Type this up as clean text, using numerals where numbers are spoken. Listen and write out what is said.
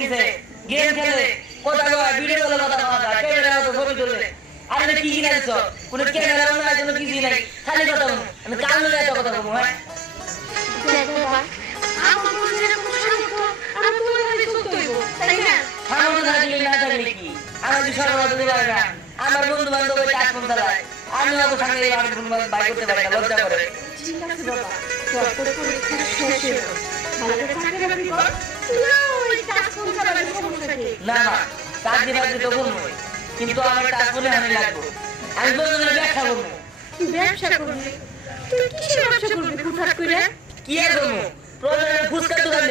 কিনছে গেম খেলে কথা কয় ভিডিও কলে কথা বলা যায় ক্যামেরা তো ছবি তুলে আরে কি কিনেছ কোন ক্যামেরা নাই কোনো কিছু নাই খালি কথা বলো আমি কান লয়ে এত কথা বলবো হ্যাঁ দেখ বাবা আমার মনে এরকম সামর্থ্য আমি তোমার ভাবে চলতে হইব তাই না সামনে থাকলে না থাকলে কি আমার যে সর্বদা দিতে পারে না আমার বন্ধু বান্ধব ওই কাজ করতে চালায় আমি অত সামনে এই আমার বন্ধু বাই করতে পারি না লজ্জা করে ঠিক আছে বাবা তোর করে পরীক্ষা শেষ হলো ভালো করে চাকরি বাকরি কর না ওই কাজ কোন চালাবে সমস্যা কি না না চাকরি বাকরি তো করবো কিন্তু আমার কাজ করে আমি লাগবো আমি বন্ধু ব্যবসা করবো ব্যবসা করবি তুই কিসের ব্যবসা করবি হুটহাট করে কি আর করবো প্রয়োজনে ফুচকার দোকান